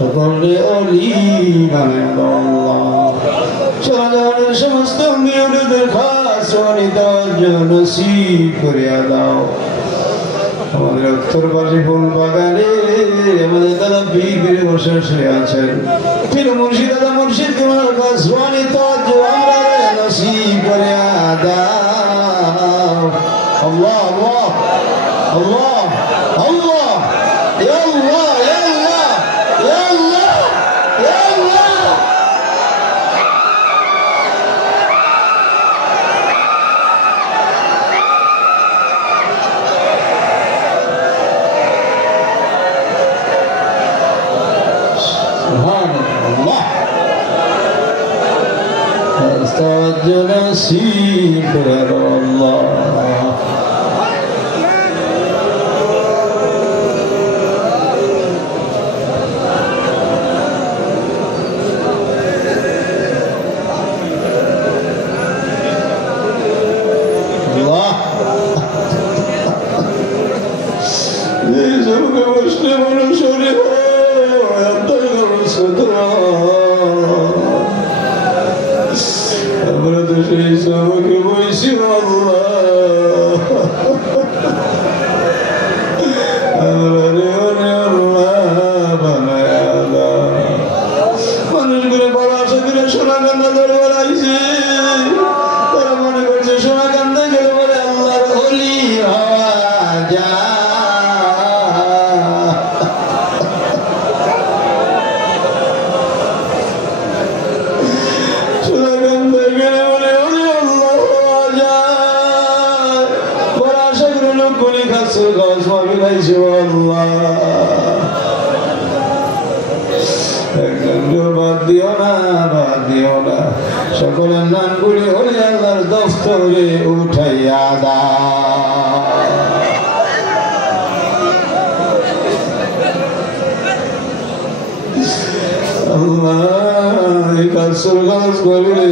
সকলে অলি বানায় দাও আল্লাহ সাধারণের সমস্ত মেয়েদের খাস নসিব করিয়া দাও আমাদের উত্তরবাসী ফুল বাগানে আমাদের দাদা পীর বসে শুয়ে আছেন পীর মুর্শিদ দাদা মুর্শিদ তোমার খাস আমরা নসিব করিয়া দাও আল্লাহ আল্লাহ আল্লাহ আল্লাহ ইয়া আল্লাহ ইয়া আল্লাহ ইয়া আল্লাহ ইয়া আল্লাহ subhanallah astajna nasib Allah সকলের নামগুলি হলে আল্লাহর দফতরে উঠাইয়া দাও আল্লাহ এই কাজ করলে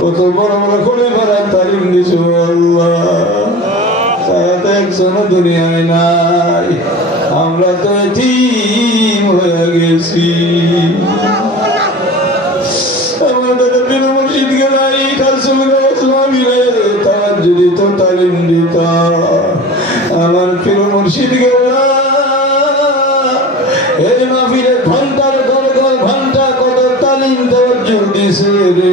কত বড় বড় করে ভরা তালিম দিছ আল্লাহ তাতে একজনও দুনিয়ায় নাই আমরা তো এতিম হয়ে গেছি আমার প্রিয় মুর্শিদ এই মাহফিলে ঘন্টার ঘন্টা কত তালিম দেওয়ার জোর দিছে রে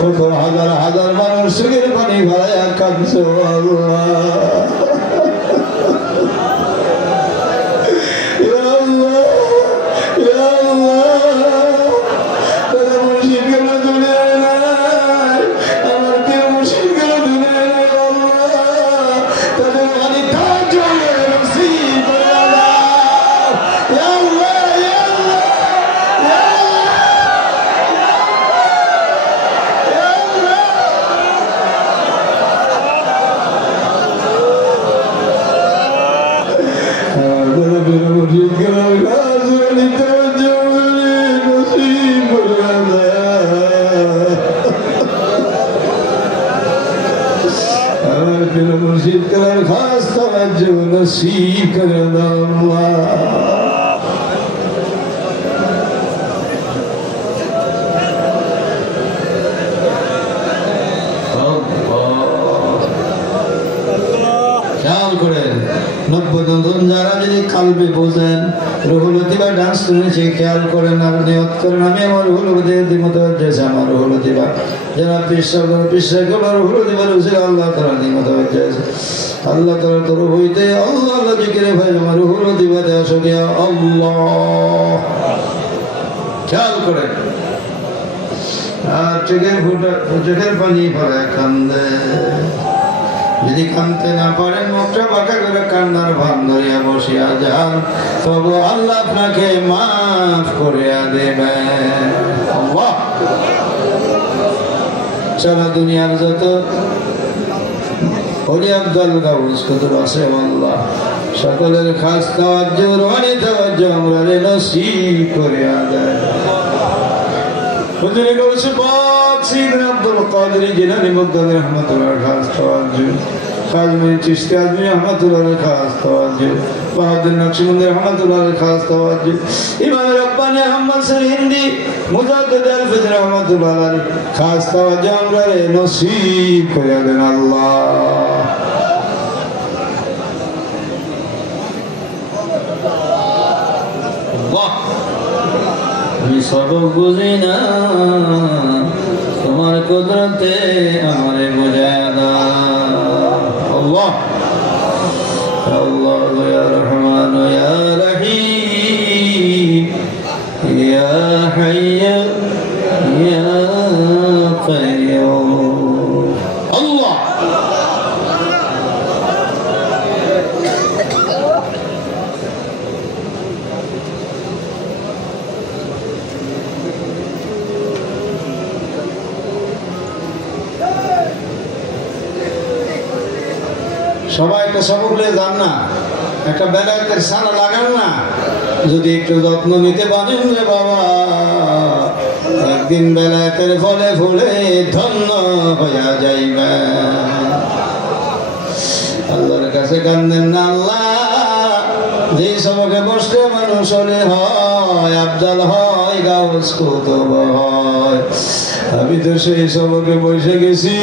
কত হাজার হাজার মানুষ সুখের পানি ভাড়ায় কাঁদছ मुर्शिद कर खास तवज्जो नसीब कर अल्लाह ख्याल करें नब्बे যারা যদি কালবে বোঝেন রুহুল দিবা ডান্স শুনেছে খেয়াল করেন আর নিয়ত করেন আমি আমার রুহুল দিমত হচ্ছে আমার রুহুল দিবা যারা বিশ্বাস করে রুহুল দিবার উসিলা আল্লাহ তাআলা দিমত হচ্ছে আল্লাহ তাআলা তোর হইতে আল্লাহ আল্লাহ জিকিরে ভাই আমার রুহুল দিবাতে আসো গিয়া আল্লাহ খেয়াল করেন আর চোখের পানি পড়ে কান্দে যদি কানতে না পারেন মুখটা বাঁকা করে কান্নার ভান ধরিয়া বসিয়া যান তবু আল্লাহ আপনাকে মাফ করিয়া দেবেন আল্লাহ সারা দুনিয়ার যত ওলি আব্দুল গাউস কত আছে আল্লাহ সকলের খাস তাওয়াজ্জু রুহানি তাওয়াজ্জু আমরা নসিব করিয়া দেন হুজুর গাউস পাক সিদনা আব্দুল কাদের জিলানী মুগদাদি রহমাতুল্লাহ খাস তাওয়াজ্জু खास में चिश्ती आदमी रहमतुल्लाह खास तवज्जो বাহাদুর নকশবন্দি রহমাতুল্লাহ আলাইহি খাস তাওয়াজ্জুহ ইমাম রব্বানি আহমদ সর হিন্দি মুজাদ্দিদ আল ফিজ রহমাতুল্লাহ আলাইহি খাস তাওয়াজ্জুহ আমরা নসিব করে দেন আল্লাহ। আমি সবক বুঝি না তোমার কুদরতে আমারে বুঝায়া দাও আল্লাহ। আল্লাহ ইয়া রহমান ইয়া রহিম ইয়া হাইয়্য ইয়া কাইয়্যুম আল্লাহ। সবাই একটা সবক নিয়ে যান না, একটা বেলায়েতের সানা লাগান না, যদি একটু যত্ন নিতে পারেন রে বাবা, একদিন বেলায়েতের ফলে ফুলে ধন্য হইয়া যাইবে। আল্লাহর কাছে কান্দেন না, আল্লাহ যে সবকে বসলে মানুষ হলে হয়, আফজাল হয়, গাউস কুতুব হয়, আমি তো সেই সবকে বসে গেছি।